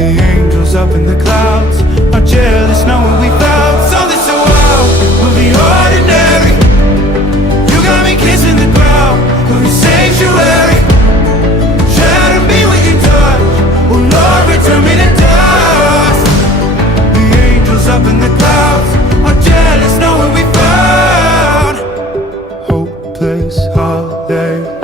The angels up in the clouds are jealous knowing we found something so wild. We'll be ordinary. You got me kissing the ground. We'll be sanctuary. Shatter me with your touch. Oh Lord, return me to dust. The angels up in the clouds are jealous knowing we found hopeless holiday.